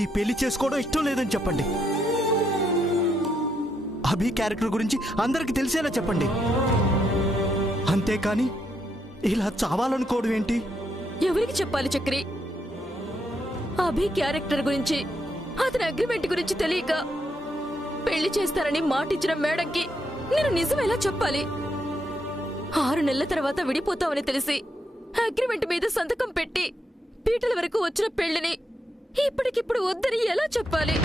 ఈ పెళ్లి చేసుకోవడం ఇష్టం లేదని చెప్పండి. అభి క్యారెక్టర్ గురించి అందరికి తెలిసేలా చెప్పండి. అంతేకాని ఇలా చావాలనుకోవడం ఏంటి? ఎవరికి చెప్పాలి చక్రి? అభి క్యారెక్టర్ గురించి, అతని అగ్రిమెంట్ గురించి తెలియక పెళ్లి చేస్తారని మాటిచ్చిన మేడంకి నేను నిజం ఎలా చెప్పాలి? 6 నెలల తర్వాత విడిపోతామని తెలిసి అగ్రిమెంట్ మీద సంతకం పెట్టి పీటల వరకు వచ్చిన పెళ్లిని ఇప్పటికిప్పుడు వద్దని ఎలా చెప్పాలి?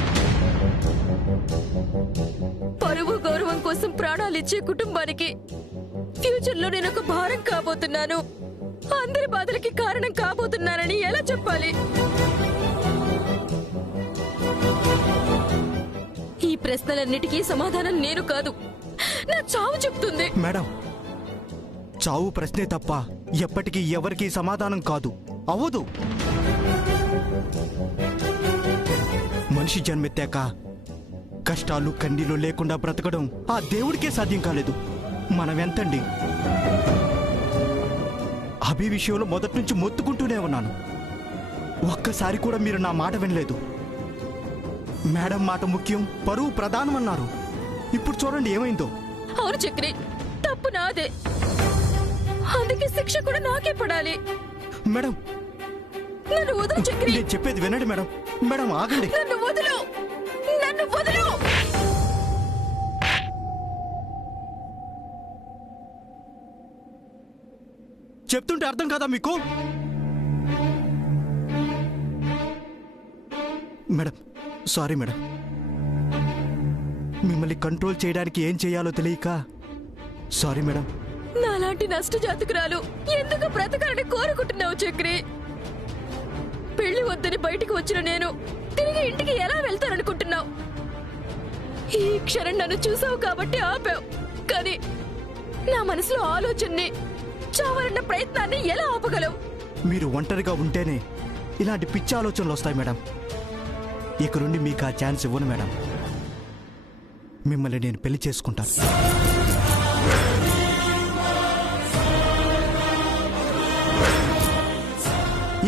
పరువు గౌరవం కోసం ప్రాణాలిచ్చే కుటుంబానికి ఫ్యూచర్లో నేను ఒక భారం కాబోతున్నాను, అందరి బాధలకి కారణం కాబోతున్నానని ఎలా చెప్పాలి? ఈ ప్రశ్నలన్నిటికీ సమాధానం నేను కాదు, నా చావు చెప్తుంది. మేడం, చావు ప్రశ్నే తప్ప ఎప్పటికీ ఎవరికీ సమాధానం కాదు, అవ్వదు. మనిషి జన్మెత్తాక కష్టాలు కన్నీళ్లు లేకుండా బ్రతకడం ఆ దేవుడికే సాధ్యం కాలేదు. మనమెంతండి? అభి విషయంలో మొదటి నుంచి మొత్తుకుంటూనే ఉన్నాను. ఒక్కసారి కూడా మీరు నా మాట వినలేదు. మేడం మాట ముఖ్యం, పరువు ప్రధానం అన్నారు. ఇప్పుడు చూడండి ఏమైందో. అవును చక్రి, తప్పు నాదే, అందుకే శిక్ష కూడా నాకే పడాలి. మేడం, నన్ను వదులు చక్రి. నేను చెప్పేది వినండి మేడం. మేడం ఆగండి. నన్ను వదులు, నన్ను వదులు. చెప్తుంటే అర్థం కాదా మీకు? Madam, sorry madam. మిమ్మల్ని కంట్రోల్ చేయడానికి ఏం చేయాలో తెలియక సారీ మేడం. నాలాంటి నష్టజాతకురాలు ఎందుకు బ్రతకాలని కోరుకుంటున్నావు చక్రి? పెళ్లి వద్దని బయటికి వచ్చిన నేను తిరిగి ఇంటికి ఎలా వెళ్తాననుకుంటున్నావు? ఈ క్షణం నన్ను చూసావు కాబట్టి ఆపావు, కానీ నా మనసులో ఆలోచనని, చావాలన్న ప్రయత్నాన్ని ఎలా ఆపగలవు? మీరు ఒంటరిగా ఉంటేనే ఇలాంటి పిచ్చి ఆలోచనలు వస్తాయి మేడం. ఇక నుండి మీకు ఆ ఛాన్స్ ఇవ్వను మేడం. మిమ్మల్ని నేను పెళ్లి చేసుకుంటాను.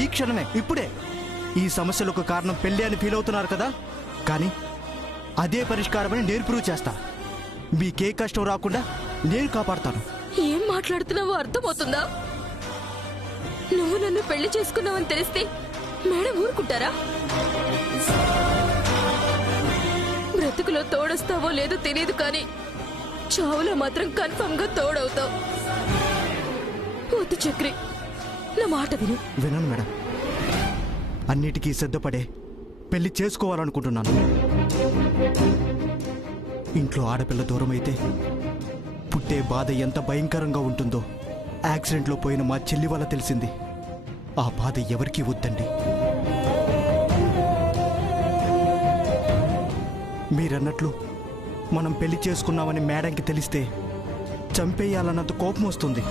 ఈ క్షణమే, ఇప్పుడే. ఈ సమస్యలకు కారణం పెళ్లి అని ఫీల్ అవుతున్నారు కదా, కానీ అదే పరిష్కారమని నేను ప్రూవ్ చేస్తా. మీకే కష్టం రాకుండా నేను కాపాడుతాను. ఏం మాట్లాడుతున్నావో అర్థమవుతుందా? నువ్వు నన్ను పెళ్లి చేసుకున్నావని తెలిస్తే మేడం ఊరుకుంటారా? బ్రతుకులో తోడొస్తావో లేదో తెలియదు, కానీ చావులో మాత్రం కన్ఫర్మ్ గా తోడవుతావు. వద్దు చక్రి, నా మాట విను. వినను మేడం. అన్నిటికీ సిద్ధపడే పెళ్లి చేసుకోవాలనుకుంటున్నాను. ఇంట్లో ఆడపిల్ల దూరం అయితే పుట్టే బాధ ఎంత భయంకరంగా ఉంటుందో యాక్సిడెంట్లో పోయిన మా చెల్లి వల్ల తెలిసింది. ఆ బాధ ఎవరికీ వద్దండి. మీరన్నట్లు మనం పెళ్లి చేసుకున్నామని మేడంకి తెలిస్తే చంపేయాలన్నంత కోపం వస్తుంది.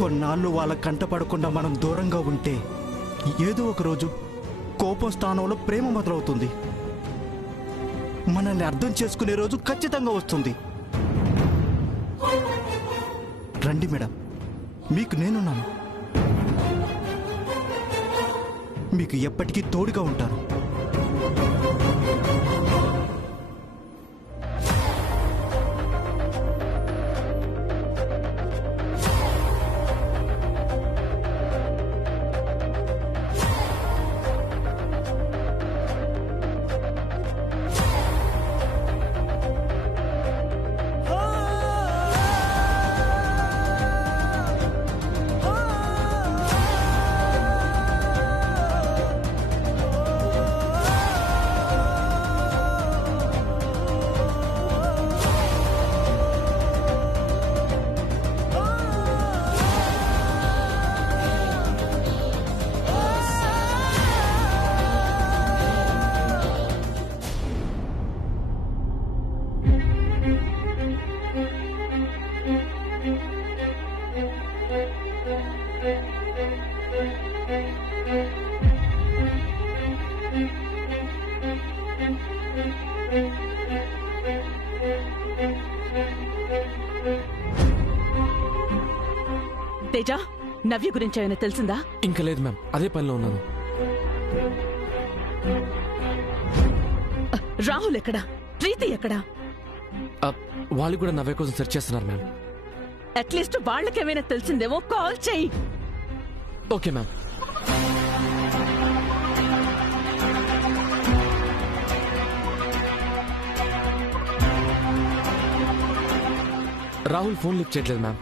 కొన్నాళ్ళు వాళ్ళ కంటపడకుండా మనం దూరంగా ఉంటే ఏదో ఒక రోజు కోపం స్థానంలో ప్రేమ మొదలవుతుంది. మనల్ని అర్థం చేసుకునే రోజు ఖచ్చితంగా వస్తుంది. రండి మేడం, మీకు నేనున్నాను. మీకు ఎప్పటికీ తోడుగా ఉంటాను. తేజ, నవ్య గురించి ఏమైనా తెలిసిందా? ఇంకా లేదు మ్యామ్, అదే పనిలో ఉన్నాను. రాహుల్ ఎక్కడా? ప్రీతి ఎక్కడా? వాళ్ళు కూడా నవ్య కోసం సెర్చ్ చేస్తున్నారు మ్యామ్. అట్లీస్ట్ వాళ్ళకేమైనా తెలిసిందేమో కాల్ చెయ్యి. Okay ma'am. Rahul phone lift చేయట్లేదు మ్యామ్.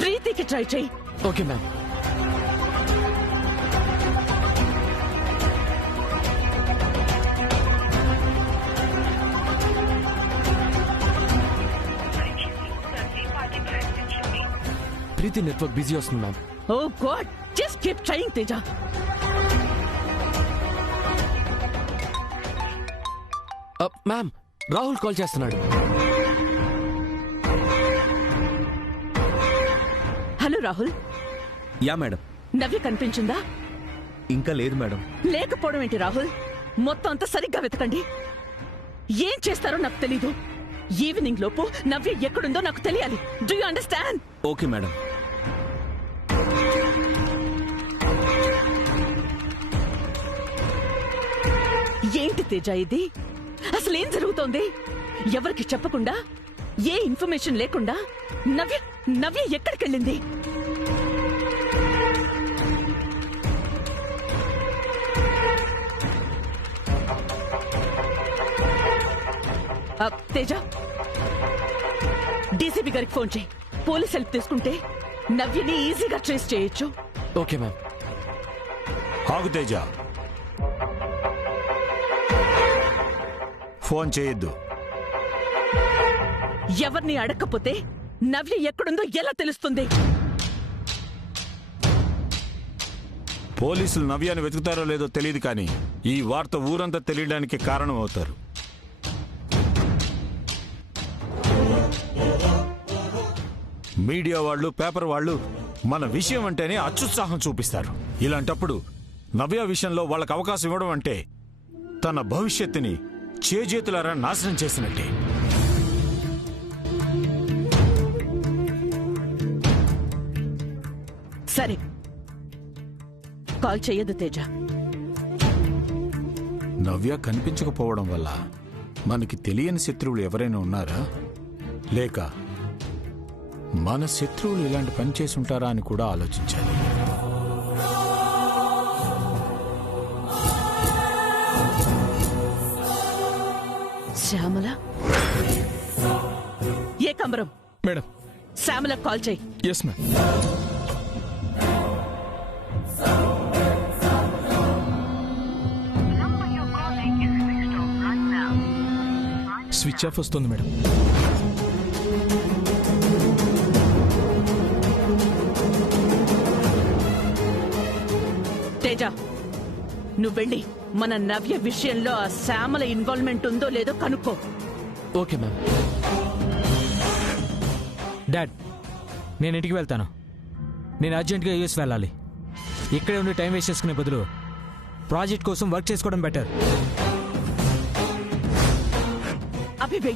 ప్రీతికి ట్రై చెయ్యి. Okay ma'am. Preeti network busy వస్తుంది ma'am. Oh god, just keep trying Teja. Ma'am, Rahul call చేస్తున్నాడు. Hello Rahul. Ya madam. Navya కనిపించిందా? ఇంకా లేదు మేడం. లేకపోవడం ఏంటి రాహుల్? మొత్తం అంతా సరిగ్గా వెతకండి. ఏం చేస్తారో నాకు తెలీదు. ఈవినింగ్ లోపు నవ్య ఎక్కడుందో నాకు తెలియాలి. Do you understand? Okay madam. ఏంటి తేజ ఇది? అసలు ఏం జరుగుతోంది? ఎవరికి చెప్పకుండా, ఏ ఇన్ఫర్మేషన్ లేకుండా నవ్య నవ్య ఎక్కడికెళ్ళింది? తేజ, డీసీపీ గారికి ఫోన్ చేయి. పోలీస్ హెల్ప్ తీసుకుంటే నవ్యని ఈజీగా ట్రేస్ చేయొచ్చు. Okay ma'am. ఆగు తేజ, ఫోన్ చేయొద్దు. ఎవరిని అడగకపోతే నవ్య ఎక్కడుందో ఎలా తెలుస్తుంది? పోలీసులు నవ్యాన్ని వెతుకుతారో లేదో తెలియదు, కానీ ఈ వార్త ఊరంతా తెలియడానికి కారణం అవుతారు. మీడియా వాళ్ళు, పేపర్ వాళ్ళు మన విషయం అంటేనే అత్యుత్సాహం చూపిస్తారు. ఇలాంటప్పుడు నవ్య విషయంలో వాళ్ళకి అవకాశం ఇవ్వడం అంటే తన భవిష్యత్తుని చేజేతులారా నాశనం చేసినట్టే. సరే, కాల్ చెయ్యదు తేజ. నవ్య కనిపించకపోవడం వల్ల మనకి తెలియని శత్రువులు ఎవరైనా ఉన్నారా, లేక మన శత్రువులు ఇలాంటి పని చేసి ఉంటారా అని కూడా ఆలోచించాలి. శ్యామల? ఏకాంబరం, మేడం. శ్యామల కాల్ చెయ్యి. Yes ma'am. స్విచ్ ఆఫ్ వస్తుంది మేడం. తేజ, నువ్వు వెళ్ళి మన నవ్య విషయంలో ఆ శ్యామల ఇన్వాల్వ్మెంట్ ఉందో లేదో కనుక్కో. Okay ma'am. డాడ్, నేను ఇంటికి వెళ్తాను. నేను అర్జెంట్గా యూఎస్ వెళ్ళాలి. ఇక్కడే ఉండి టైం వేస్ట్ చేసుకునే బదులు ప్రాజెక్ట్ కోసం వర్క్ చేసుకోవడం బెటర్. అభివే,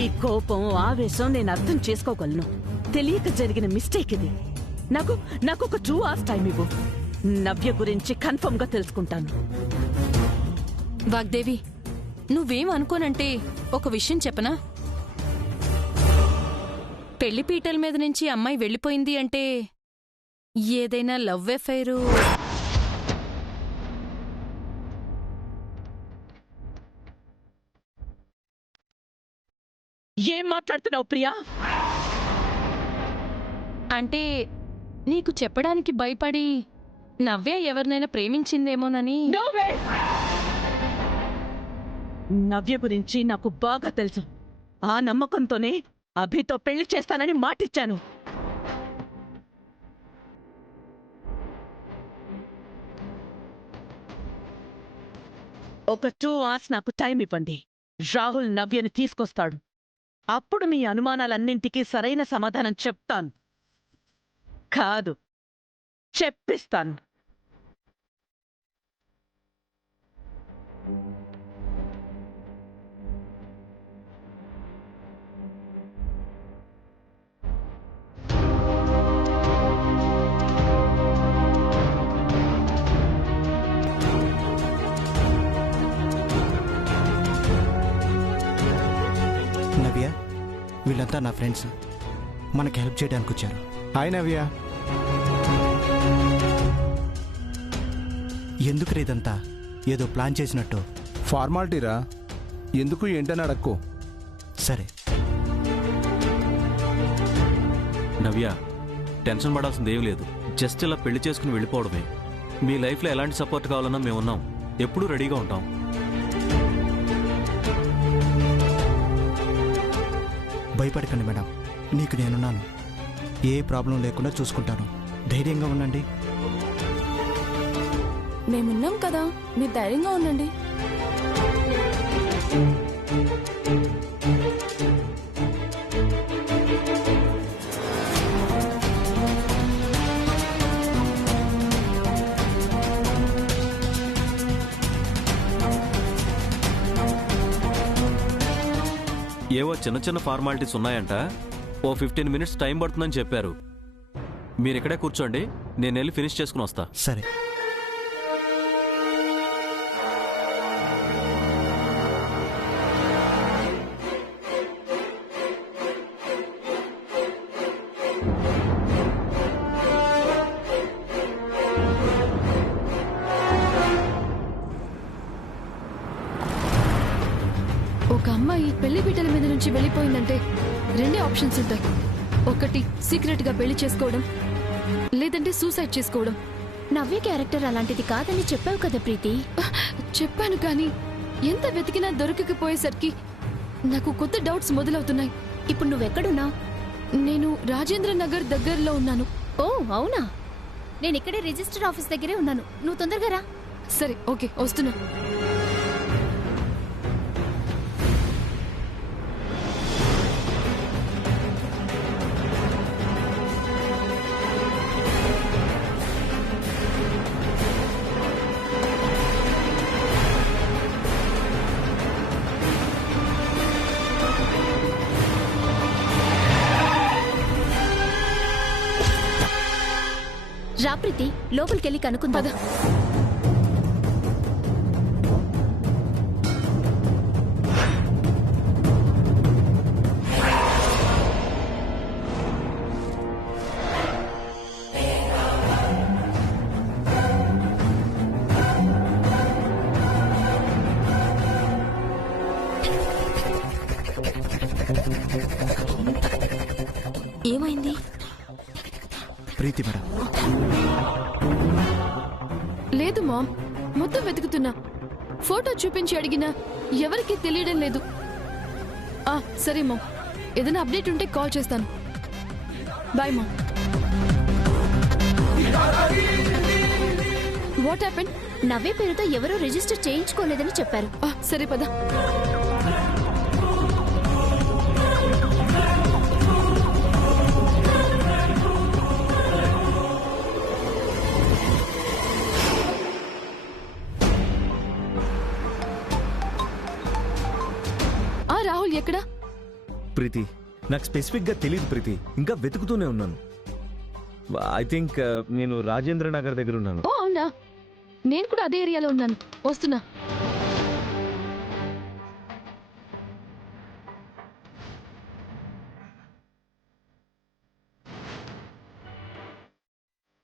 ఈ కోపం, ఆవేశం నేను అర్థం చేసుకోగలను. తెలియక జరిగిన మిస్టేక్ ఇది. నాకు ఒక 2 hours టైం ఇవ్వు. నవ్య గురించి కన్ఫర్మ్ గా తెలుసుకుంటాను. వాగ్దేవి, నువ్వేం అనుకోనంటే ఒక విషయం చెప్పనా? పెళ్లి పీటల మీద నుంచి అమ్మాయి వెళ్ళిపోయింది అంటే ఏదైనా లవ్ ఎఫైరు. ఏం మాట్లాడుతున్నావు ప్రియా? అంటే నీకు చెప్పడానికి భయపడి నవ్య ఎవరినైనా ప్రేమించిందేమోనని. No way! నవ్య గురించి నాకు బాగా తెలుసు. ఆ నమ్మకంతోనే అభితో పెళ్లి చేస్తానని మాటిచ్చాను. ఒక 2 hours నాకు టైం ఇవ్వండి. రాహుల్ నవ్యని తీసుకొస్తాడు. అప్పుడు మీ అనుమానాలన్నింటికీ సరైన సమాధానం చెప్తాను. కాదు, చెప్పిస్తాను. వీళ్ళంతా నా ఫ్రెండ్స్, మనకి హెల్ప్ చేయడానికి వచ్చారు. హాయ్ నవ్య. ఎందుకు ఇదంతా? ఏదో ప్లాన్ చేసినట్టు. ఫార్మాలిటీరా, ఎందుకు ఏంటని అడక్కు. సరే. నవ్య, టెన్షన్ పడాల్సింది ఏం లేదు. జస్ట్ ఇలా పెళ్లి చేసుకుని వెళ్ళిపోవడమే. మీ లైఫ్లో ఎలాంటి సపోర్ట్ కావాలన్నా మేము ఉన్నాం, ఎప్పుడూ రెడీగా ఉంటాం. భయపడకండి మేడం, నీకు నేనున్నాను. ఏ ప్రాబ్లం లేకుండా చూసుకుంటాను. ధైర్యంగా ఉండండి. మేమున్నాం కదా, మీరు ధైర్యంగా ఉండండి. ఏవో చిన్న చిన్న ఫార్మాలిటీస్ ఉన్నాయంట. ఓ 15 మినిట్స్ టైం పడుతుందని చెప్పారు. మీరు ఇక్కడే కూర్చోండి, నేను వెళ్ళి ఫినిష్ చేసుకుని వస్తా. సరే. ఒక అమ్మాయి పెళ్లి పీటల మీద నుంచి వెళ్ళిపోయిందంటే రెండే ఆప్షన్స్ ఉంటాయి. ఒకటి సీక్రెట్ గా పెళ్లి చేసుకోవడం, లేదంటే సూసైడ్ చేసుకోవడం. నవ్య క్యారెక్టర్ అలాంటిది కాదని చెప్పావు కదా ప్రీతి. చెప్పాను కానీ ఎంత వెతికినా దొరకకపోయేసరికి నాకు కొత్త డౌట్స్ మొదలవుతున్నాయి. ఇప్పుడు నువ్వెక్కడున్నావు? నేను రాజేంద్ర నగర్ దగ్గరలో ఉన్నాను. ఓ అవునా, నేను ఇక్కడే రిజిస్టర్ ఆఫీస్ దగ్గరే ఉన్నాను. నువ్వు తొందరగా రా. సరే, ఓకే, వస్తున్నా. రా ప్రీతి, లోపలికెళ్ళి కనుక్కుందా. ఏమైంది? ప్రీతి మేడం. లేదు మామ్, మొత్తం వెతుకుతున్నా. ఫోటో చూపించి అడిగినా ఎవరికి తెలియడం లేదు. సరే మామ్, ఏదైనా అప్డేట్ ఉంటే కాల్ చేస్తాను. Bye ma'am. What happen? Navya పేరుతో ఎవరూ రిజిస్టర్ చేయించుకోలేదని చెప్పారు. సరే పద. రాహుల్ ఎక్కడా? ప్రీతి, నాకు స్పెసిఫిక్గా తెలియదు ప్రీతి, ఇంకా వెతుకుతూనే ఉన్నాను. ఐ థింక్ నేను రాజేంద్ర నగర్ దగ్గర ఉన్నాను. ఓ అవునా, నేను కూడా అదే ఏరియాలో ఉన్నాను, వస్తున్నా.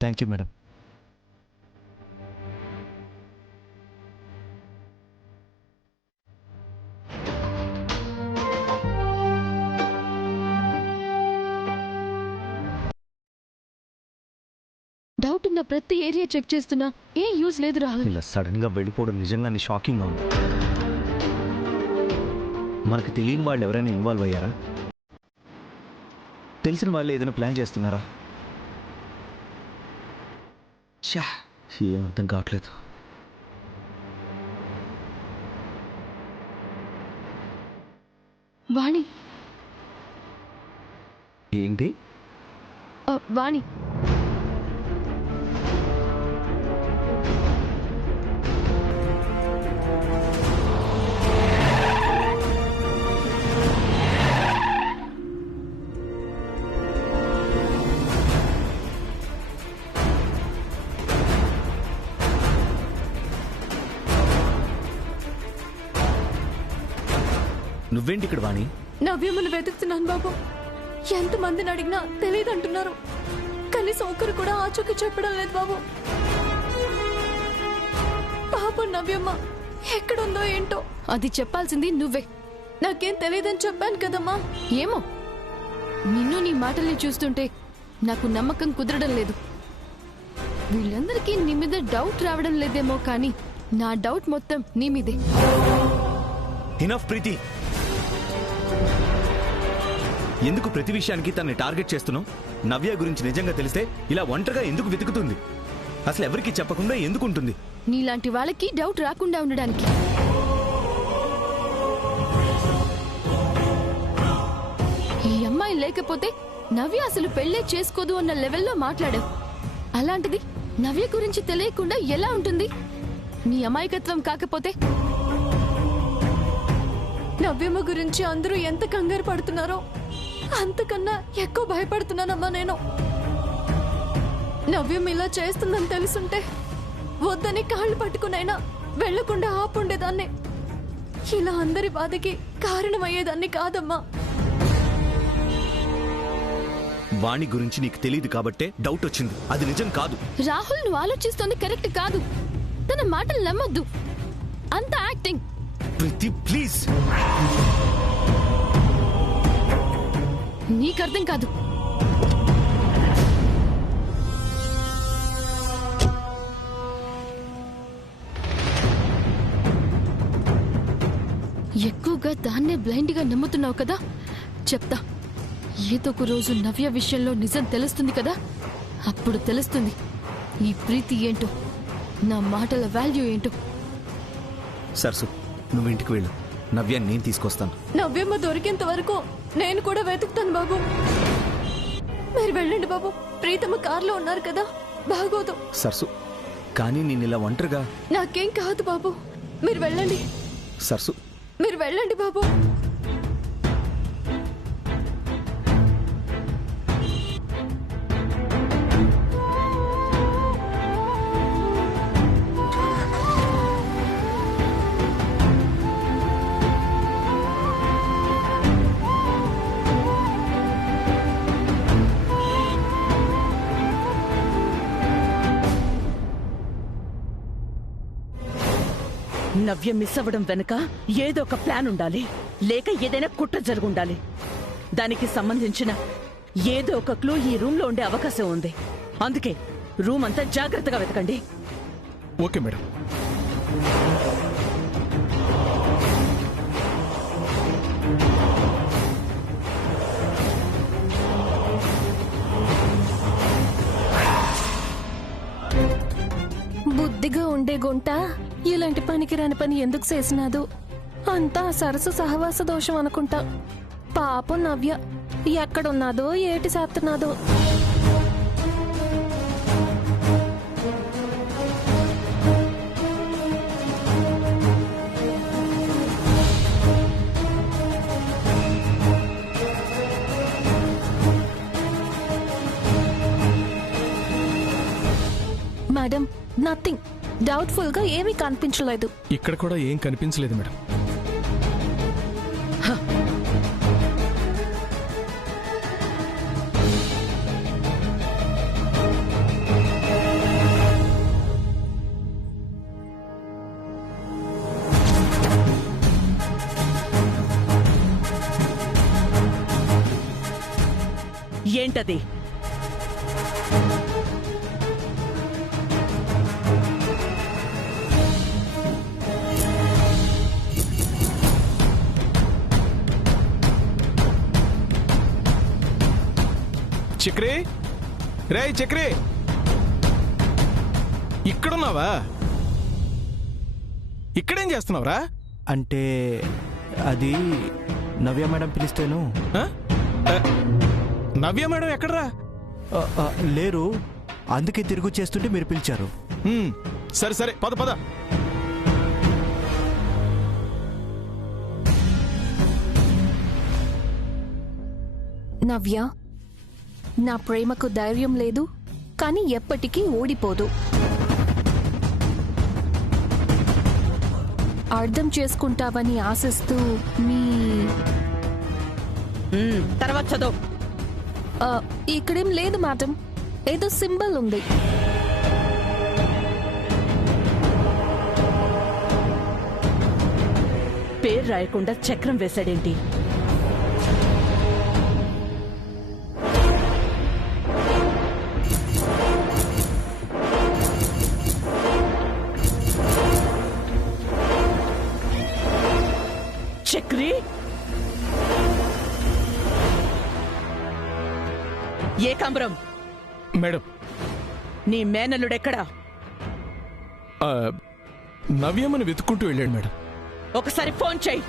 Thank you madam. డౌట్ ఉన్న ప్రతి ఏరియా చెక్ చేస్తున్నా, ఏ యూజ్ లేదు రాహుల్. ఇలా సడన్ గా వెళ్ళిపోవడం నిజంగానే షాకింగ్ గా ఉంది. మనకు తెలియని వాళ్ళు ఎవరైనా ఇన్వాల్వ్ అయ్యారా? తెలిసిన వాళ్ళు ఏదైనా ప్లాన్ చేస్తున్నారా? ఏం అర్థం కావట్లేదు. వాణి. ఏంటి? వాణి. నువ్వేంటి ఇక్కడ వాణి? నవ్యమ్మను వెతుకుతున్నాను బాబు. ఎంతమందిని అడిగినా తెలియదంటున్నారు. కనీసం ఒక్కరు కూడా ఆచూకీ చెప్పడం లేదు బాబు. పాపం నవ్యమ్మ ఎక్కడుందో ఏంటో. అది చెప్పాల్సింది నువ్వే. నాకేం తెలియదని చెప్పాను కదమ్మా. ఏమో, నిన్ను నీ మాటల్ని చూస్తుంటే నాకు నమ్మకం కుదరడం లేదు. వీళ్ళందరికీ నీ మీద డౌట్ రావడం లేదేమో, కానీ నా డౌట్ మొత్తం నీ మీదే. ఇనఫ్ ప్రీతి, ఎందుకు ప్రతి విషయానికి తనని టార్గెట్ చేస్తున్నావు? నవ్య గురించి నిజంగా తెలిస్తే ఇలా ఒంటరిగా ఎందుకు వెతుకుతుంది? అసలు ఎవరికి చెప్పకుండా ఎందుకు ఉంటుంది? నీలాంటి వాళ్ళకి డౌట్ రాకుండా ఉండడానికి. ఈ అమ్మాయి లేకపోతే నవ్య అసలు పెళ్లే చేసుకోదు అన్న లెవెల్లో మాట్లాడావు. అలాంటిది నవ్య గురించి తెలియకుండా ఎలా ఉంటుంది? నీ అమాయకత్వం కాకపోతే? నవ్యమ్మ గురించి అందరూ ఎంత కంగారు పడుతున్నారో అంతకన్నా ఎక్కువ భయపడుతున్నానమ్మా నేను. నవ్యం ఇలా చేస్తుందని తెలుసుంటే వద్దని కాళ్ళు పట్టుకునైనా వెళ్లకుండా ఆపుండేదాన్ని. ఇలా అందరి బాధకి కారణమయ్యేదాన్ని కాదమ్మా. వాణి గురించి నీకు తెలియదు కాబట్టే డౌట్ వచ్చింది. అది నిజం కాదు. రాహుల్, నువ్వు ఆలోచిస్తోంది కరెక్ట్ కాదు. తన మాటలు నమ్మొద్దు. అంత యాక్టింగ్. Preethi please. నీకర్థం కాదు. ఎక్కువగా దాన్నే బ్లైండ్ గా నమ్ముతున్నావు కదా. చెప్తా, ఏదో ఒక రోజు నవ్య విషయంలో నిజం తెలుస్తుంది కదా. అప్పుడు తెలుస్తుంది ఈ ప్రీతి ఏంటో, నా మాటల వాల్యూ ఏంటో. సరసు, నువ్వు ఇంటికి వెళ్ళు. నవ్య నేను తీసుకొస్తాను. నవ్యమ్మ దొరికేంత వరకు నేను కూడా వెతుకుతాను బాబు. మీరు వెళ్ళండి బాబు. ప్రీతమ్మ కార్లో ఉన్నారు కదా, బాగోదు. సరసు, కానీ నేను ఇలా ఒంటరిగా. నాకేం కాదు బాబు, మీరు వెళ్ళండి. సరసు, మీరు వెళ్ళండి బాబు. నవ్య మిస్ అవ్వడం వెనుక ఏదో ఒక ప్లాన్ ఉండాలి, లేక ఏదైనా కుట్ర జరుగుండాలి. దానికి సంబంధించిన ఏదో ఒక క్లూ ఈ రూమ్ లో ఉండే అవకాశం ఉంది. అందుకే రూమ్ అంతా జాగ్రత్తగా వెతకండి. Okay madam. బుద్ధిగా ఉండే గుంట ఇలాంటి పనికిరాని పని ఎందుకు చేసినాదు? అంతా సరసు సహవాస దోషం అనుకుంటా. పాపం నవ్య ఎక్కడున్నాదో ఏటి చేస్తున్నాదో. Madam, nothing. డౌట్ఫుల్ గా ఏమీ కనిపించలేదు. ఇక్కడ కూడా ఏం కనిపించలేదు మేడం. ఏంటది? చక్రి, రే చక్రి, ఇక్కడున్నావా? ఇక్కడేం చేస్తున్నావురా? అంటే అది నవ్య మేడం పిలిస్తేను. నవ్య మేడం ఎక్కడరా? లేరు, అందుకే తిరుగు చేస్తుంటే మీరు పిలిచారు. సరే సరే, పద పద. నవ్య, నా ప్రేమకు ధైర్యం లేదు, కానీ ఎప్పటికీ ఓడిపోదు. అర్థం చేసుకుంటావని ఆశిస్తూ తర్వాత చదువు. ఇక్కడేం లేదు మేడం, ఏదో సింబల్ ఉంది. పేరు రాయకుండా చక్రం వేశాడేంటి? చక్రి, ఏకాంబరం, మేడం నీ మేనల్లుడెక్కడా? నవ్యమని వెతుక్కుంటూ వెళ్ళాడు మేడం. ఒకసారి ఫోన్ చెయ్యి.